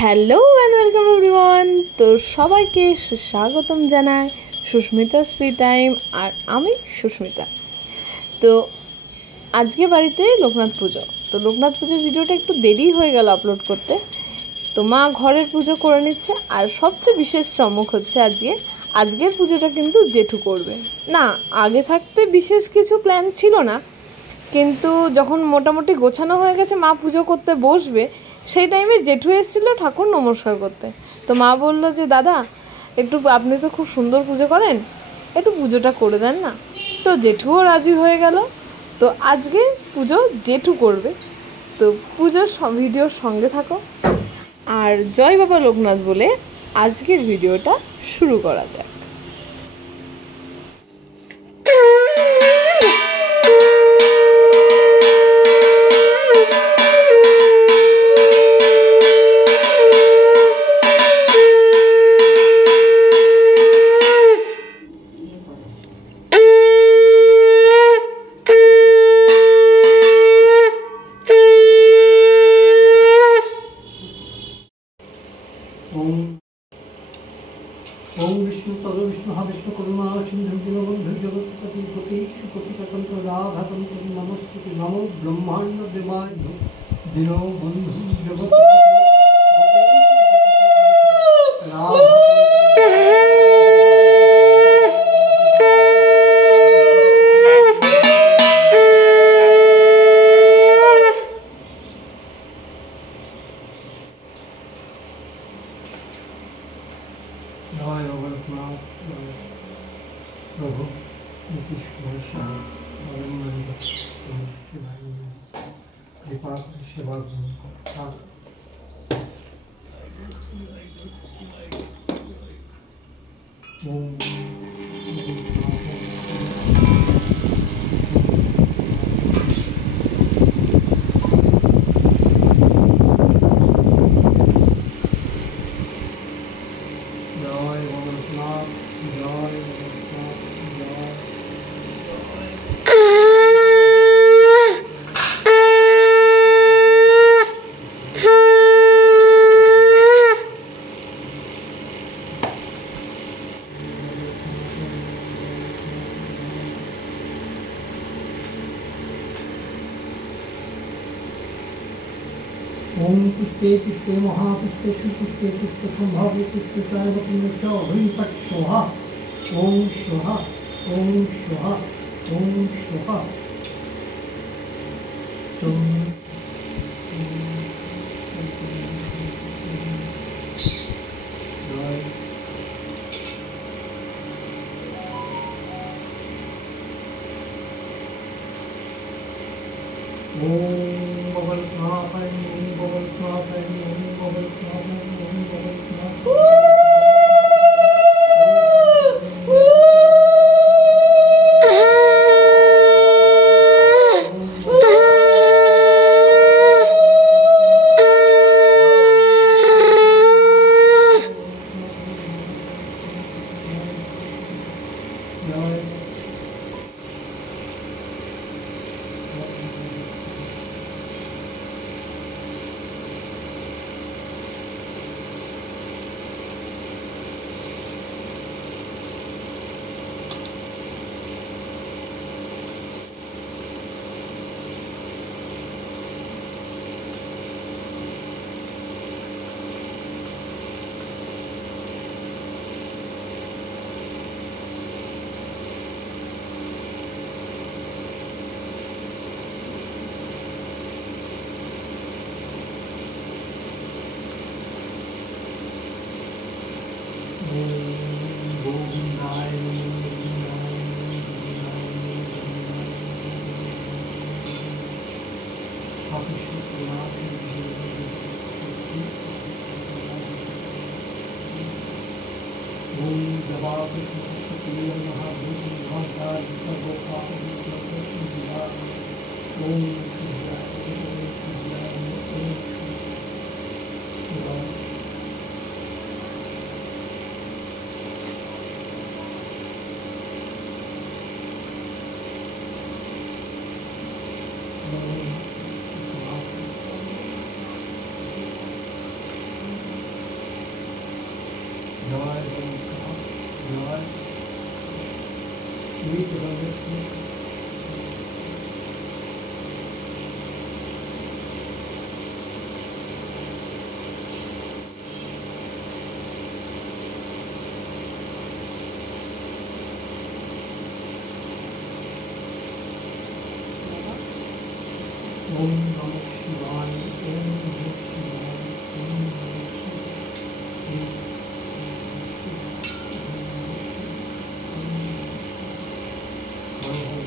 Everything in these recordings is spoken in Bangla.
Hello and welcome everyone. তো সবাইকে সুস্বাগতম জানাই সুস্মিতা ফ্রি টাইম। আর আমি সুস্মিতা। তো আজকে বাড়িতে লোকনাথ পুজো। তো লোকনাথ পুজোর ভিডিওটা একটু দেরি হয়ে গেল আপলোড করতে। তো মা ঘরের পুজো করে নিচ্ছে। আর সবচেয়ে বিশেষ চমক হচ্ছে আজকের পুজোটা কিন্তু জেঠু করবে না। আগে থাকতে বিশেষ কিছু প্ল্যান ছিল না, কিন্তু যখন মোটামুটি গোছানো হয়ে গেছে মা পুজো করতে বসবে, সেই টাইমে জেঠু এসেছিলো ঠাকুর নমস্কার করতে। তো মা বললো যে দাদা একটু, আপনি তো খুব সুন্দর পুজো করেন, একটু পুজোটা করে দেন না। তো জেঠুও রাজি হয়ে গেল। তো আজকে পুজো জেঠু করবে। তো পুজোর ভিডিওর সঙ্গে থাকো আর জয় বাবা লোকনাথ বলে আজকের ভিডিওটা শুরু করা যায়। ओम विष्णु तद विष्णु विष्णु करुणा सिंधु दीनबंधु जगत्पति गोपीश गोपिकांत राधाकांत नमस्ते नमो ब्रह्मांड देवाय दीनो बंधु जगत्पति जय रघुनाथ प्रभु नीतीश कुमार शाह नरेंद्र कृपा सेवा ओम पुष्पे पुष्पे महापुष्पे पुष्पे पुष्प संभाव्य पुष्पे चायवपुण्य हरि पट स्वाहा ओम स्वाहा ओम स्वाहा ओम स्वाहा। জয় জয় ओम नमः शिवाय ओम नमः शिवाय ओम नमः शिवाय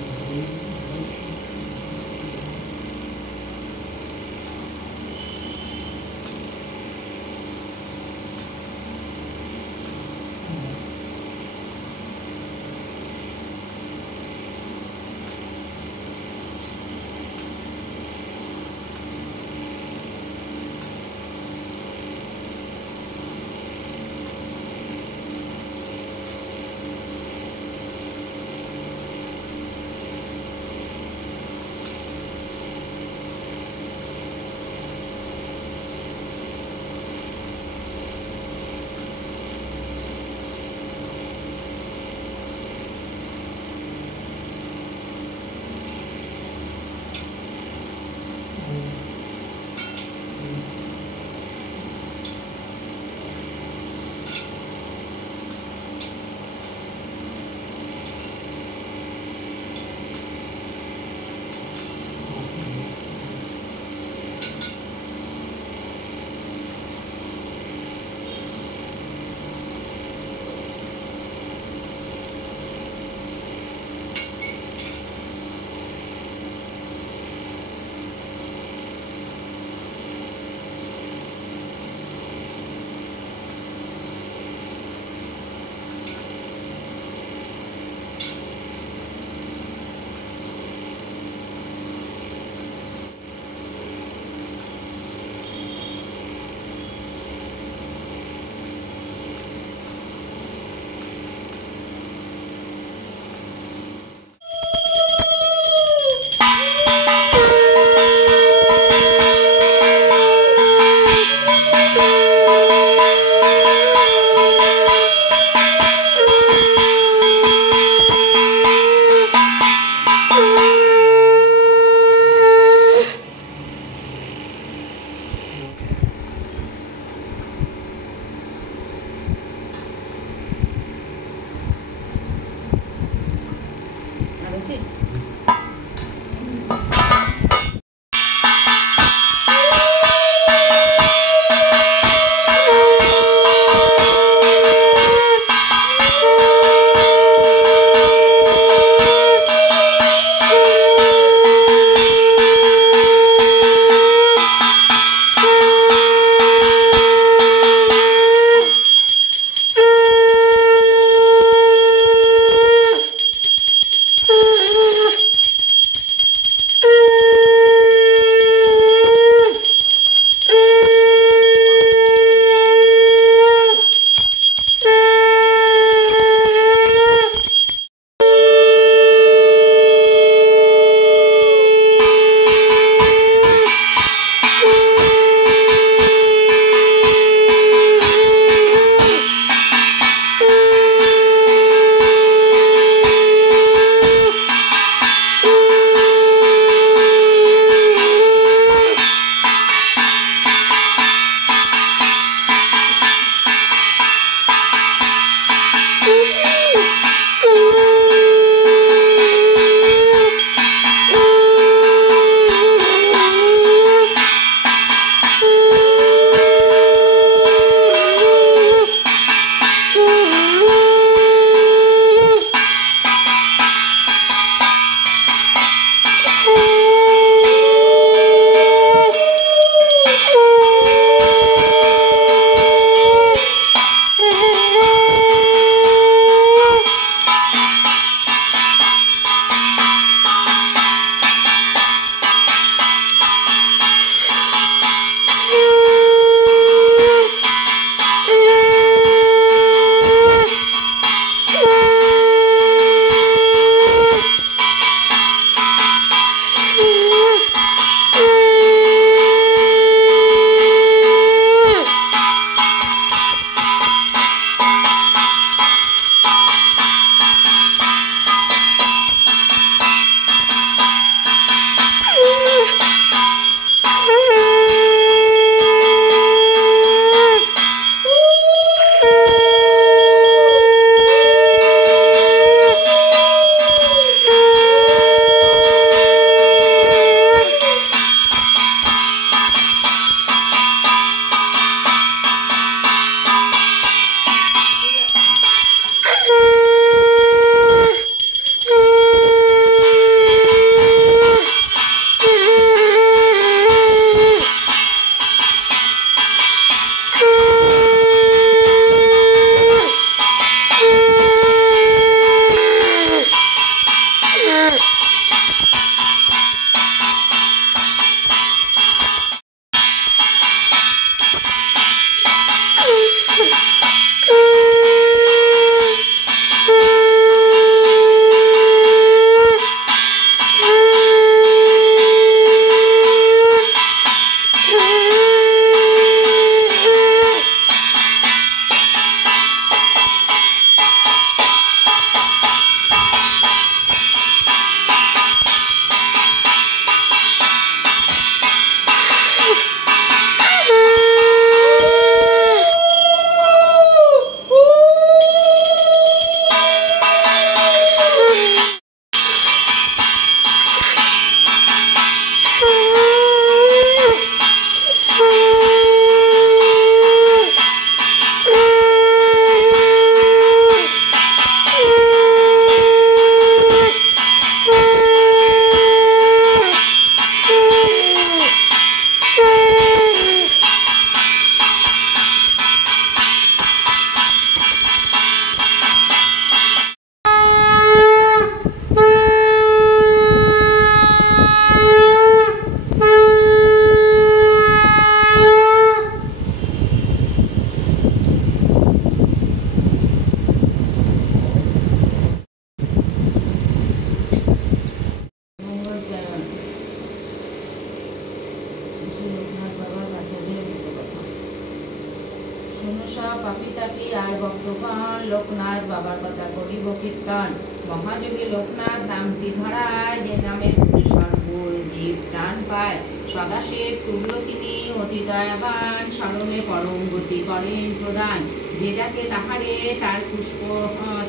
শুনো সব পাপি তাপি আর ভক্তগণ, লোকনাথ বাবার কথা করিব কীর্তন। মহাযোগী লোকনাথ নামটি ধরায়, যে নামের সর্ব জীব প্রাণ পায়। সদাশিব তুল্য তিনি অতি দয়াবান, স্মরণে পরম গতি করেন প্রদান। যে ডাকে তাহারে তার পুষ্প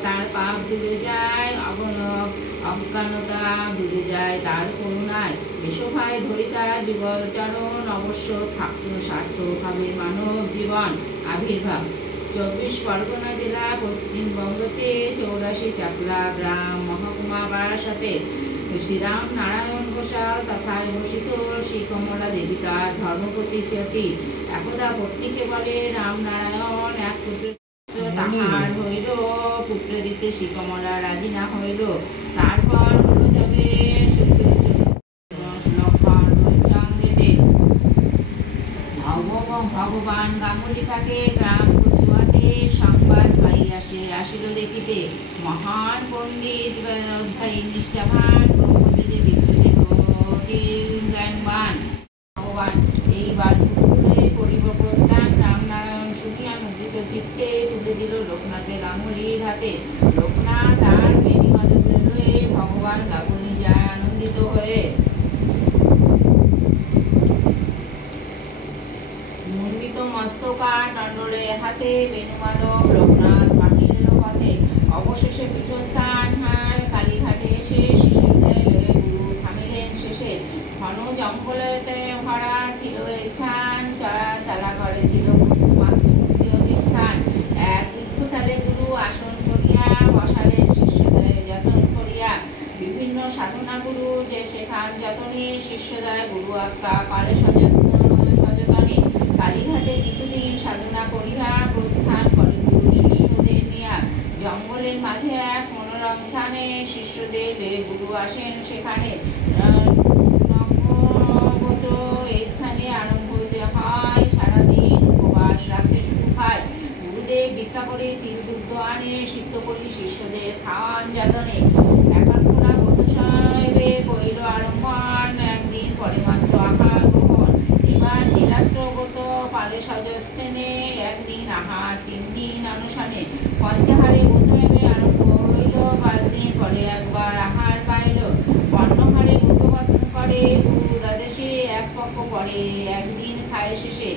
তার পাপ দূরে যায়, অজ্ঞানতা দূরে যায় তার করুণায়। বেশভায় ধরিতা যুগল চরণ, অবশ্য সার্থকভাবে মানব জীবন আবির্ভাব। 24 পরগনা জেলা, পশ্চিমবঙ্গতে 84 চাকলা গ্রাম, মহকুমা বারাসাতে। শ্রীরাম নারায়ণ ঘোষাল তথায় বসিত, শ্রী কমলা দেবী তার ধর্মপতি সতী। একদা পত্নীকে বলে রামনারায়ণ, এক পুত্র তাহার হইল, পুত্র দিতে শ্রী কমলা রাজি না হইল। তারপর হলো যাবে লক্ষণ রয়েছে অঙ্গেতে। ভগবান গাঙ্গুলি থাকে গ্রাম কচুয়াতে, সংবাদ পাই আসিল দেখিতে। মহান পণ্ডিত অধ্যায়ী নিষ্ঠাবান, ব্রহ্মদেবে বিদ্যুদেহ জ্ঞানবান। ভগবান এইবার পুত্রে করিব প্রস্থান, রামনারায়ণ শুনিয়া মুদিত চিত্তে তুলে দিল লোকনাথে গাঙ্গুলির হাতে। লোকনাথ আর বেণী মাদক লয়ে ভগবান গাঙ্গুলি যায় আনন্দিত হয়ে। মুন্দিত মস্তকার দণ্ডলে হাতে, বেণুমাদক লোকনাথ পাখিলেন পথে। অবশেষে পীঠস্থান কালীঘাটে এসে, শিষ্যদের লয়ে গুরু থামিলেন শেষে। ঘন জঙ্গলেতে ভরা ছিল স্থান, চালা ঘরে ছিল মাতৃমূর্তি অধিষ্ঠান। এক দীর্ঘতালে গুরু আসন করিয়া বসালেন শিষ্যদের যতন করিয়া। বিভিন্ন সাধনা গুরু যে সেখান যতনে, শিষ্যদয় গুরু আজ্ঞা পালে সযতনে। কালীঘাটে কিছুদিন সাধনা করিয়া প্রস্থান করে গুরু শিষ্যদের নিয়া। জঙ্গলের মাঝে এক মনোরম স্থানে, শিষ্যদের গুরু আসেন সেখানে। এই স্থানে আরম্ভ যে হয়, সারাদিন উপবাস রাখতে শুরু খায়। গুরুদেব ভিক্ষা করে তিল দুগ্ধ আনে, সিদ্ধ করি শিষ্যদের খাওয়ান যাতনে। একাত্তরা বোধশাইবে কইল আরম্ভন, একদিন পরে মাত্র আহার গ্রহণ। এবার নীলাদ্রগত পালে সযত্নে, একদিন আহার 3 দিন অনুসানে। পঞ্চাহারে বোধবে আরম্ভ হইল, 5 দিন পরে একবার আহার পাইল। অন্নহারে বোধপাতন করে গুরুর আদেশে, এক পক্ষ পরে একদিন খায় শেষে।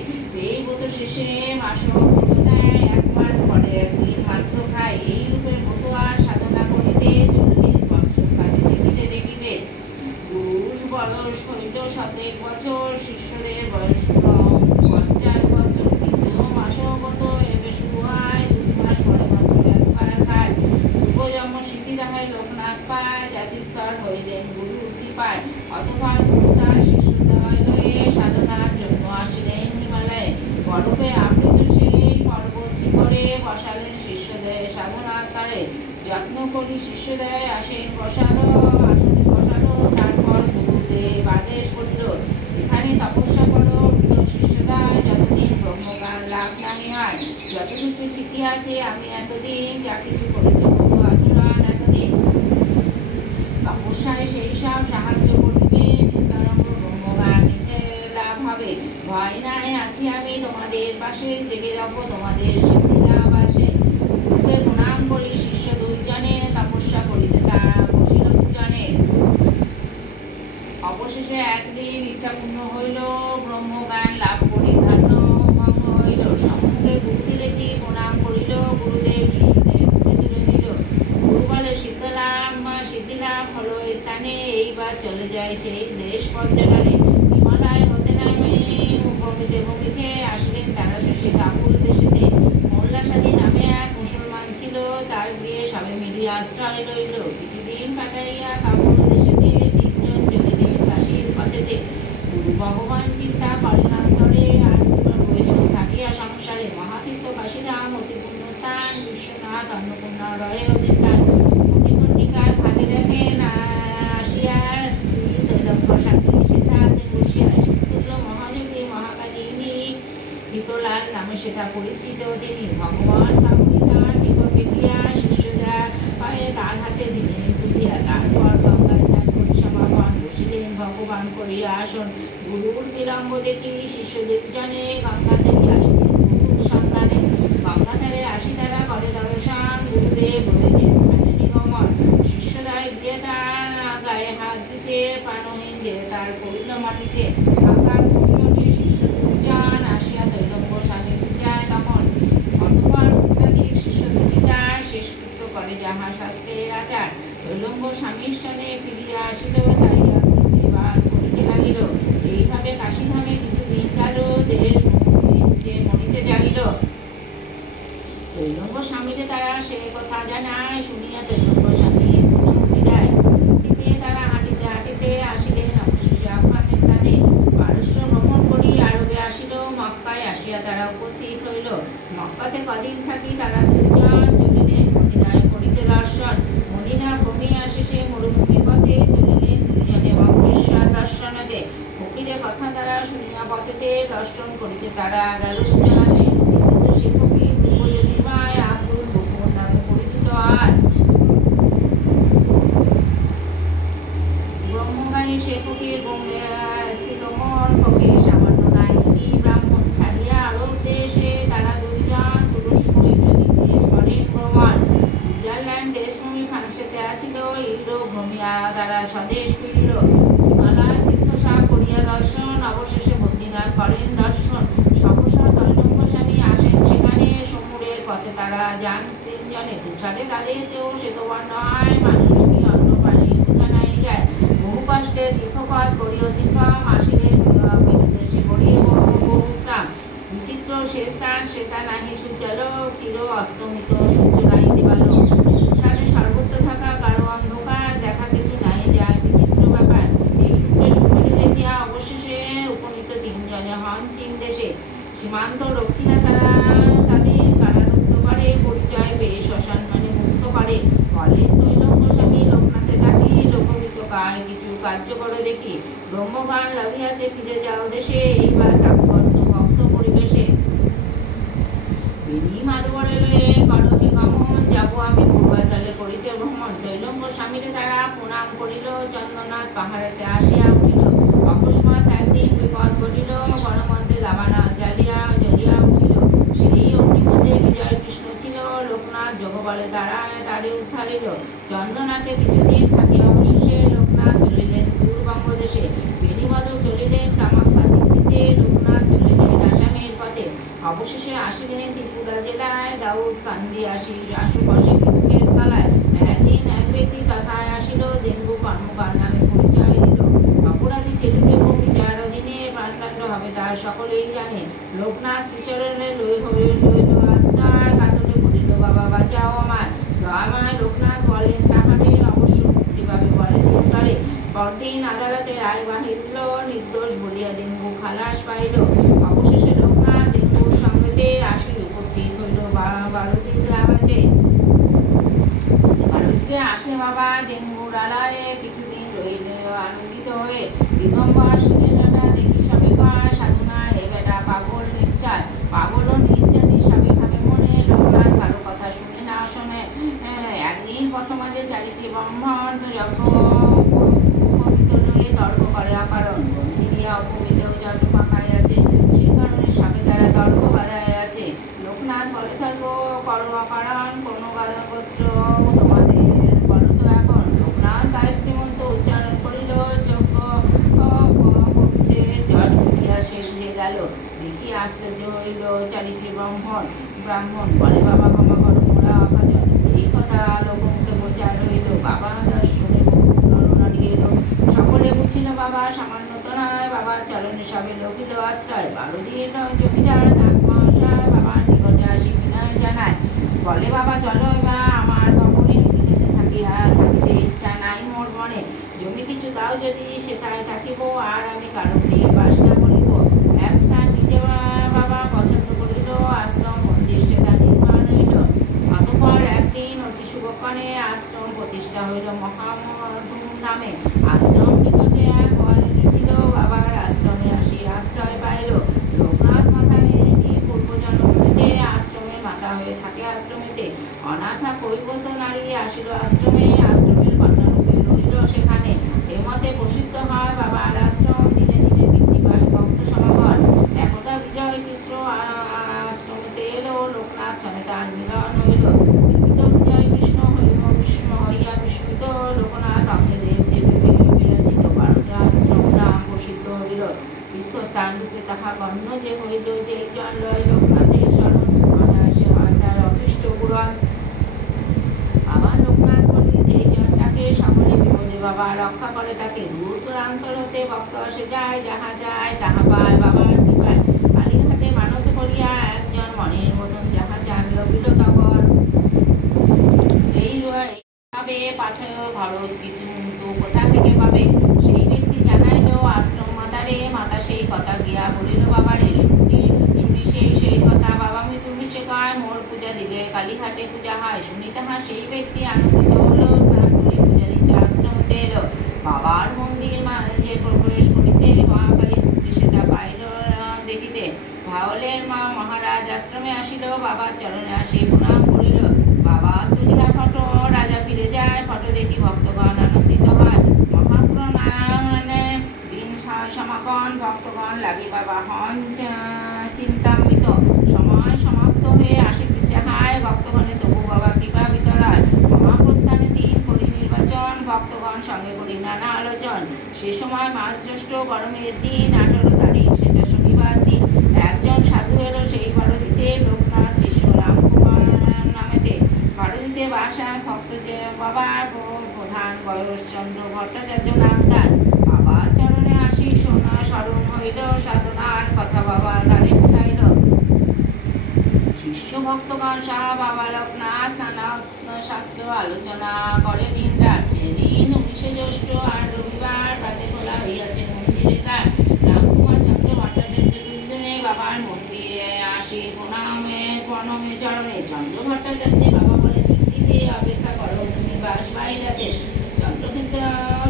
এই ব্রত শেষে মাসক ব্রত নেয়, একবার পরে একদিন মাত্র খায়। এই রূপে ব্রত আর সাধনা করিতে 40 বৎসর কাটে দেখিতে দেখিতে। গুরুর বয়স হইল 7 বছর, শিষ্যদের বয়স 50 বছর। দ্বিতীয় মাসক ব্রত এবে শুরু হয়, 2 মাস পরে মাত্র একবার খায়। পূর্বজন্ম সিদ্ধি দেখায় লোকনাথ পায়, জাতিস্তর হইলেন গুরুর কৃপায়। অতঃপর গুরু তার শিষ্যদয় লয়ে সাধনার জন্য আসিলেন হিমালয়ে। বরফে আবৃত সেই পর্বত শিখরে বসালেন শিষ্যদের সাধনার তারে। যত্ন করি শিষ্যদয় আসেন বসালো, আসনে বসালো। তারপর গুরুদেব আদেশ করিল, এখানে তপস্যা করো প্রিয় শিষ্যদয়, যতদিন ব্রহ্মজ্ঞান লাভ নাহি হয়। যত কিছু শিখিয়াছে আমি এতদিন, যা কিছু করেছি তত আচরণ এতদিন। তপস্যায় সেই সব সাহায্য করিবে, নিস্তরঙ্গ ব্রহ্মজ্ঞান নিতে লাভ হবে। ভয় নাই, আছি আমি তোমাদের পাশে, জেগে রাখো তোমাদের সিদ্ধি লাভ আসে। গুরুকে প্রণাম করি শিষ্য 2 জনে, তপস্যা করিতে তারা বসিল 2 জনে। অবশেষে একদিন ইচ্ছা পূর্ণ হইল, ব্রহ্মজ্ঞান লাভ করি ধ্যান ভঙ্গ হইল। সম্মুখে গুরুকে দেখি প্রণাম করিল, গুরুদেব শিষ্যদের মুখে তুলে নিল। গুরু বলে সিদ্ধি লাভ হলো স্থানে, এইবার চলে যায় সেই দেশ পর্যটনে। হিমালয় হতে নামে ভঙ্গিতে ভঙ্গিতে আসলেন তারা শেষে কাবুল দেশেতে। মোল্লা সাদী নামে এক মুসলমান ছিল, তার গৃহে সবে মিলিয়ে আশ্রয় রইল। কিছুদিন কাটাইয়া কাবুল দেশেতে 3 জন চলিলেন কাশীর পথেতে। গুরু ভগবান চিন্তা করেন অন্তরে, আর প্রয়োজন থাকিয়া সংসারে। মহাতীর্থ কাশীধাম অতি পুণ্য স্থান, বিশ্বনাথ অন্নপূর্ণা রয়ের অধিস্থান। মণিকর্ণিকার ঘাটে দেখেন আসিয়া শ্রী তৈলঙ্গসাগরী সেথা আছেন বসিয়া। শিবপুত্র মহাযোগী মহাকালিনী হিতলাল নামে সেথা পরিচিত তিনি। ভগবান গাঙ্গুলি তার নিকটে গিয়া শিষ্যদের পায়ে তার হাতে দিলেন তুলিয়া। তারপর গঙ্গায় স্নান করি সমাপন, বসিলেন ভগবান করিয়া আসন। গুরুর বিলম্ব দেখি শিষ্য 2 জনে গঙ্গা থেকে আসিলেন গুরুর সন্ধানে। উলঙ্গ স্বামীর সনে ফিরিয়া আসিল, তাই আশ্রমে বাস করিতে লাগিল। এইভাবে কাশীধামে কিছুদিন গেল, দেশ ইচ্ছে মরিতে জাগিল। তৈলঙ্গ স্বামীকে তারা সে কথা জানায়, শুনিয়া তৈলঙ্গ স্বামী অনুমতি দেয়। অনুমতি পেয়ে তারা হাঁটিতে হাঁটিতে আসিলেন অবশেষে আফগানিস্তানে। পারস্য ভ্রমণ করি আরবে আসিল, মক্কায় আসিয়া তারা উপস্থিত হইল। মক্কাতে কদিন থাকি তারা দুইজন চলিলেন মদিনায় করিতে দর্শন। মদিনা ভ্রমিয়া শেষে মরুভূমি পথে চলিলেন দুইজনে মঙ্গলেশ্বর দর্শনতে। ফকিরের কথা তারা শুনিয়া পথেতে দর্শন করিতে তারা গেল দুজনাতে। সে ফকির ধ্রুবজ্যোতির্ময় আব্দুল গফুর নামে পরিচিত হয়। ব্রহ্মজ্ঞানী সে ফকির বোম্বে স্থিত মন। ফকির সামান্য নাইকি ব্রাহ্মণ ছাড়িয়া আরব দেশে তারা দুইজন তুরস্ক ইটালি দেশ করেন ভ্রমণ। সুইজারল্যান্ড দেশভূমি ফ্রান্সেতে আসিল, ইউরোপ ভ্রমিয়া তারা স্বদেশ ফিরিল। হিমালয় তীর্থসাপ করিয়া দর্শন, অবশেষে বদ্রীনাথ করেন দর্শন। সহসা তৈলঙ্গ স্বামী আসেন সেখানে, সমুদ্রের পথে তারা যান তিনজনে। তুষারে তাদেরতেও শ্বেতবর্ণ হয়, মানুষ কি অন্য প্রাণী বোঝা নাই যায়। বহু কষ্টে দীর্ঘপথ করি অতিক্রম, আসিলেন বিদেশে করিয়ে বহুস্থান। বিচিত্র সে স্থান নাহি সূর্যালোক, চির অস্তমিত সূর্য নাই দিবালোক। তুষারে সর্বত্র ঢাকা গাঢ় অন্ধকার, দেখা কিছু নাই যায় বিচিত্র ব্যাপার। এই রূপে সুন্দরী দেখিয়া অবশেষে উপনীত তিনজনে হন চীন দেশে। সীমান্ত রক্ষীরা তারা তাদের কারারুদ্ধ করে, পরিচয় পেয়ে শ্মশান মানে মুক্ত করে। বলেন তৈলঙ্গ স্বামী লোকনাথে ডাকি, লোকগীত গায় কিছু কার্য করো দেখি। ব্রহ্মগান লাভিয়াছে ফিরে যাও দেশে, এইবার তাপবস্ত ভক্ত পরিবেশে। বেনি মাধবরে লয়ে করহে গমন, যাবো আমি পূর্বাচলে করিতে ভ্রমণ। তৈলঙ্গ স্বামীরে তারা প্রণাম করিল, চন্দ্রনাথ পাহাড়েতে আসিয়া উঠিল। অকস্মাৎ একদিন বিপদ ঘটিল, বনমধ্যে দাবানল জ্বলিয়া উঠিল। সেই অগ্নিপথে বিজয় কৃষ্ণ ছিল, লোকনাথ যোগবলে দাঁড়ায় তারে উদ্ধারিল। চন্দ্রনাথে কিছুদিন থাকি অবশেষে লোকনাথ চলিলেন পূর্ববঙ্গ দেশে। বেণীমাধব চলিলেন কামাখ্যা দিল্লিতে, লোকনাথ চলিলেন আসামের পথে। অবশেষে আসিলেন ত্রিপুরা জেলায়, দাউদ কান্দি আশুপাশে বিক্ষেপ তলায়। একদিন এক ব্যক্তি তথায় আসিল, ডেঙ্গু কর্মকার নামে পরিচয় দিল। অপরাধী ছেলেটির বিচার অধীনে, প্রাণদণ্ড হবে তার সকলেই জানে। লোকনাথ শ্রীচরণে লইল আশ্রয়, কাতরে বলিল বাবা বাঁচাও আমার। দয়াময় লোকনাথ বলেন তাহারে, অবশ্য মুক্তি পাবে বলেন উত্তরে। পরদিন আদালতে রায় বাহিরল, নির্দোষ বলিয়া ডেঙ্গু খালাস পাইল। অবশেষে লোকনাথ ডেঙ্গুর সঙ্গেতে আসিল, উপস্থিত হইল ভারতী গ্রামেতে। ভারতীতে আসে বাবা ডেঙ্গুর আলয়ে, কিছুদিন রইল আনন্দিত হয়ে। দিগম্বর সিনেমাটা দেখি সবে কয়, সাধুনা হে বেটা পাগল নিশ্চয়। পাগল ও নির্যাতি সবে ভাবে মনে, লোকনাথ কারো কথা শুনে না শোনে। একদিন প্রথমাদে চারিটি ব্রাহ্মণ যজ্ঞ উপবিত লয়ে তর্ক করে অকারণ। গ্রন্থি দিয়া অপবিত জট পাকায় আছে, সে কারণে সবে তারা তর্ক বাধায় আছে। লোকনাথ বলে তর্ক করো অকারণ, কোনো গোত্র তোমাদের বলো তো এখন। লোকনাথ গায়ত্রী মন্ত্র উচ্চারণ করিল, যজ্ঞ পবিত্রের জট উঠিয়া সে বুঝে গেল। দেখি আশ্চর্য হইল চারিটি ব্রাহ্মণ বলে বাবা ক্ষমা করো, মোরা অকাজন। এই কথা লোকমুখে প্রচার হইল, বাবা দর্শনে নরনারী এলো। সকলে বুঝিল বাবা সামান্য তো নয়, বাবার চরণে সবে লভিল আশ্রয়। 12 দিন জমিদার নাগ মহাশয় বাবার নিকটে আসি বিনয় জানায়। বলে বাবা চলো বা আমার ভবনে, গৃহেতে থাকিতে ইচ্ছা নাই মোর মনে। জমি কিছু দাও যদি, সেথায় থাকিব, আর আমি কারো গৃহে বাস না করিব। এক স্থান নিজে বাবা পছন্দ করিল, আশ্রম মন্দির সেটা নির্মাণ হইল। অতঃপর একদিন অতি শুভক্ষণে আশ্রম প্রতিষ্ঠা হইল মহা ধুমধামে। আশ্রম নিকটে এক গোয়ালিনী ছিল, বাবার আশ্রমে আসি আশ্রয় পাইল। লোকনাথ মাথায় নিয়ে পূর্বজন্ম হইতে আশ্রমের মাতা হয়ে থাকে আশ্রমেতে। অনাথা কৈবর্ত নারী আসিল আশ্রমে, আশ্রমের কন্যারূপে রহিল সেখানে। এমতে প্রসিদ্ধ হয় বাবার আশ্রম, দিনে দিনে বৃদ্ধি পায় ভক্ত সমাগম। একদা বিজয় কৃষ্ণ আশ্রমেতে এলো, লোকনাথ সনে তার মিলন হইল। বিভিন্ন বিজয় কৃষ্ণ হইয়া বিস্মিত, লোকনাথ অঙ্গে দেব দেবী বিরাজিত। ভারতে আশ্রম নাম প্রসিদ্ধ হইল, তীর্থস্থান রূপে তাহা গণ্য যে হইল। যে জন লয় লোকনাথের শরণ, অনায়াসে হয় তার অভীষ্ট পূরণ। আবার লোকনাথ বলে যে জনটাকে সকল রক্ষা করে তাকে। দূর দূরান্তর হতে ভক্ত আসে যায়, যাহা যায় তাহা পায় বাবার কৃপায়। কালীঘাটে মানত করিয়া একজন মনের মতন যাহা চান লভিল তখন। এইভাবে পাথেয় খরচ কিন্তু কোথা থেকে পাবে? সেই ব্যক্তি জানাইল আশ্রম মাতারে। মাতা সেই কথা গিয়া বলিল বাবারে। শুনি সেই কথা বাবা মৃত্যু মিশে কয়, মোর পূজা দিলে কালীঘাটে পূজা হয়। শুনি তাহা সেই ব্যক্তি আনন্দিত হলো, স্নান করে পূজা দিতে আশ্রমতে এলো। বাবার মন্দির যে প্রবেশ করিতে মহাকালীর মূর্তি সেটা পাইল দেখিতে। ভাওলের মা মহারাজ আশ্রমে আসিল, বাবার চরণে আসি প্রণাম করিল। বাবা তুলিয়া ফটো, রাজা ফিরে যায়। ফটো দেখি ভক্তগণ আনন্দিত হয়। মহাপ্রণামে দিন সমাপন, ভক্তগণ লাগি বাবা হন চিন্তান্বিত। সময় সমাপ্ত হয়ে আসিতে চাহায়, ভক্তগণে তবু বাবা কৃপা বিতরায়। মহাপ্রস্থানের দিন করি নির্বাচন, ভক্তগণ সঙ্গে করি নানা আলোচন। সে সময় মাস জ্যৈষ্ঠ গরমের দিন, 18 তারিখ, সেটা শনিবার দিন। একজন সাধু এলো সেই বড়দিতে, লোকনাথ শিষ্য রামকুমার নামেতে। বড়দিতে বাসায় ভক্ত যে বাবার প্রধান বয়সচন্দ্র ভট্টাচার্য নাম তার। বাবার চরণে আসি স্মরণ হইল, সাধনার কথা বাবা গানে বুঝাইল। শিষ্য ভক্তগণ সহ বাবা লোকনাথ নানা শাস্ত্র আলোচনা করে দিন রাত। সেদিন 19শে জ্যৈষ্ঠ আর রবিবার প্রাতে খোলা হইয়াছে মন্দিরে দ্বার। রামকুমার চন্দ্র ভট্টাচার্য দুজনে বাবার মন্দিরে আসি প্রণমে চরণে। চন্দ্র ভট্টাচার্য বাবা বলেন, দিদি অপেক্ষা করো, তুমি বাস বাইরাতে। চন্দ্রক্ষেত্র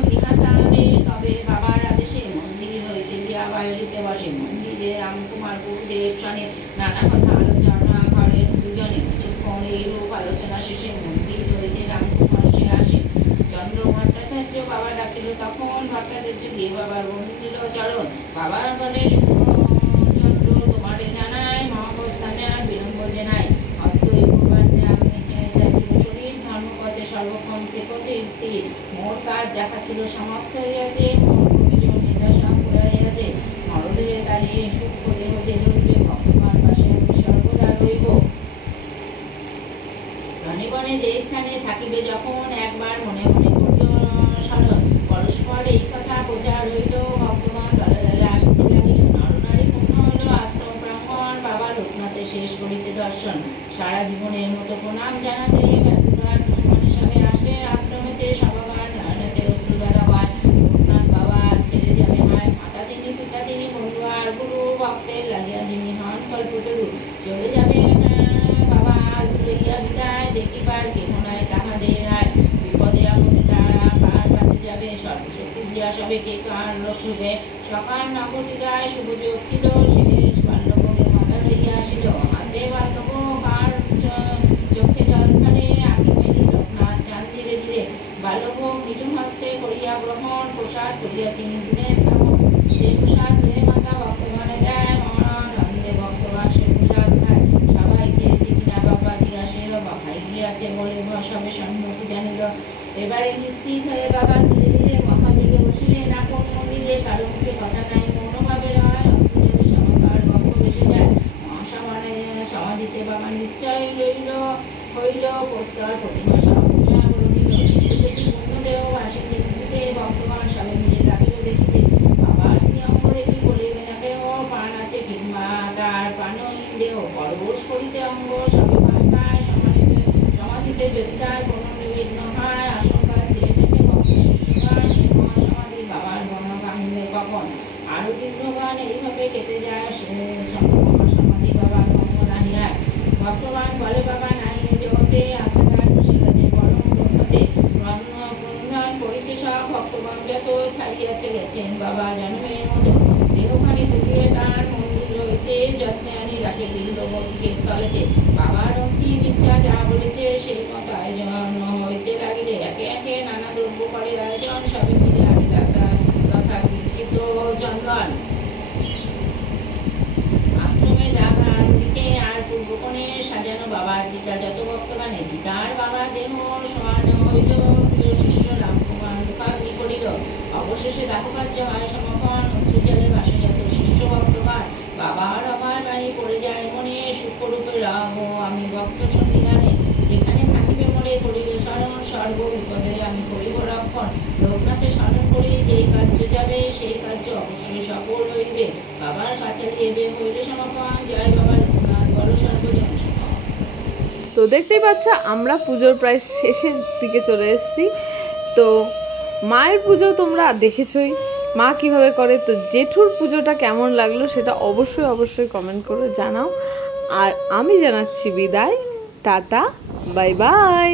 গৃহাতারে তবে বাবার আদেশে মন্দির হইতে গিয়া বাইরিতে বসে। মন্দিরে রামকুমার গুরুদেব শনে নানা কথা আলোচনা করেন দুজনে। কিছুক্ষণ এইরূপ আলোচনা শেষে মন্দির হইতে রামকুমার সে আসে। চন্দ্র ভট্টাচার্য বাবা ডাকিল, তখন ভট্টাচার্য গিয়ে বাবার বন্দিল চরণ। বাবার বলে, চন্দ্র তোমারে জানায়, মহাপ্রস্থানে আর বিলম্ব যে নাই। অতএব আমি শরীর ধর্মপথে সর্বক্ষণ থেকে স্থির। মোর কাজ যাহা ছিল সমাপ্ত হইয়াছে, মোর প্রয়োজন নিদ্রা সব পুরাইয়াছে। মরদেহে দাঁড়িয়ে সূক্ষ্ম দেহ যে ধরিবে, ভক্তগণ পাশে আমি সর্বদা রইব। রণে বনে যে স্থানে থাকিবে যখন, একবার মনে মনে করিল স্মরণ। পরস্পর এই কথা প্রচার হইল, ভক্তগণ দলে দলে আসিতে লাগিল। নরনারী পূর্ণ হইল আশ্রম প্রাঙ্গণ, বাবা লোকনাথে শেষ করিতে দর্শন। সারা জীবনের মতো প্রণাম জানাতে ব্যর্থতার কুসুমানের সবে আসে আশ্রমেতে। সবাবার নয়নেতে অশ্রুধারা হয়, লোকনাথ বাবা ছেড়ে যাবে হায়। মাতা তিনি, পিতা তিনি, বন্ধু আর গুরু, ভক্তের লাগিয়া যিনি হন কল্পতরু। চলে যাবে বাবা আজ লইয়া বিদায়, দেখিবার কেহ নাই তাহাদের হায়। বিপদে আপদে তারা কার কাছে যাবে, সর্বশক্তি দিয়া সবে কে কার রক্ষিবে। সকাল নবটিকায় শুভযোগ ছিল, শেষ বাল্যভোগে মাথা লইয়া আসিল। হাতে বাল্যভোগ আর চোখে জল ছাড়ে, আগে মেলি লোকনাথ চান ধীরে ধীরে। বাল্যভোগ নিজ হস্তে করিয়া গ্রহণ, প্রসাদ করিয়া তিনি দিলেন গ্রহণ। সেই প্রসাদ হয়ে মাতা ভক্তগণে দেয়, মহানন্দে ভক্তগণ সে প্রসাদ খায়। সবাই খেয়েছে কিনা বাবা জিজ্ঞাসিল, বাবাই গিয়াছে বলে সবে সম্মতি জানিল। এবারে নিশ্চিত হয়ে বাবা ধীরে ধীরে মহাদিকে বসিলেন আপন মন্দিরে। কারো মুখে কথা নাই, মনোভাবে রয়, অস্ত্রের সমাকার ভক্ত বেসে যায়। মহাসমানে সমাধিতে বাবা নিশ্চয় হইল প্রস্তর প্রতিমা সব বলে দিল। দেখি পূর্ণদেহ ভাসিতে বুঝিতে, ভক্তগণ সবে মিলে লাগিল দেখিতে। বাবার শ্রীঅঙ্গ দেখি বলিবে না কেহ, প্রাণ আছে কিংবা তার প্রাণহীন দেহ। পরবশ করিতে অঙ্গ সবে ভয় পায়, সমাধিতে যদি তার কোনো নিবিঘ্ন হয়। আশঙ্কা চেয়ে দেখে ভক্ত শিষ্যগণ সে মহাসমাধি বাবার গণনা কাহিলে কখন। আরো দীর্ঘগান এইভাবে কেটে যায়, মহাসমাধি বাবার ভঙ্গ নাহিয়ায়। ভক্তগণ বলে বাবা নাহিবে জগতে, আত্মাকার বসে গেছে পরম ব্রহ্মতে। বন্ধন করেছে সব ভক্তগণ যত, ছাড়িয়াছে গেছেন বাবা জন্মের মতো। দেহখানি তুলিয়ে তার মন্দির হইতে যত্নে আনি রাখে বিল্ববৃক্ষের তলেতে। বাবার অন্তিম ইচ্ছা যা বলেছে সেই মতো আয়োজন হইতে লাগিলে। একে একে নানা দ্রব্য করে আয়োজন, সবে মিলে আনি তথা বিকৃত জনগণ। আশ্রমের রাধান দিকে আর পূর্বকোণে সাজানো বাবার চিতা, যত ভক্তগণে চিতার বাবা দেহ শোয়ানো হইল। প্রিয় শিষ্য রামকুমার মুখাগ্নি করিল। অবশেষে দাহকার্য হয় সমাপন, অশ্রুজলে ভাসে যত শিষ্য ভক্তগণ। বাবার অভয় বাণী পড়ে যায় মনে, সূক্ষ্মরূপে রাম আমি ভক্ত সন্নিধানে। যেখানে থাকিবে মোরে বিপদে করিলে শরণ, সর্ব বিপদে আমি করিব রক্ষণ। লোকনাথের শরণ করি যেই কার্য যাবে সেই কার্য অবশ্যই সফল হইবে। বাবার কাছে গেবে হইলে সমাপন। জয় বাবা লোকনাথ, বড় সর্বজন সমাপন। তো দেখতেই পাচ্ছ আমরা পুজোর প্রায় শেষের দিকে চলে এসেছি। তো মায়ের পুজো তোমরা দেখেছই মা কিভাবে করে। তো জেঠুর পুজোটা কেমন লাগলো সেটা অবশ্যই কমেন্ট করে জানাও। আর আমি জানাচ্ছি বিদায়, টাটা, বাই বাই।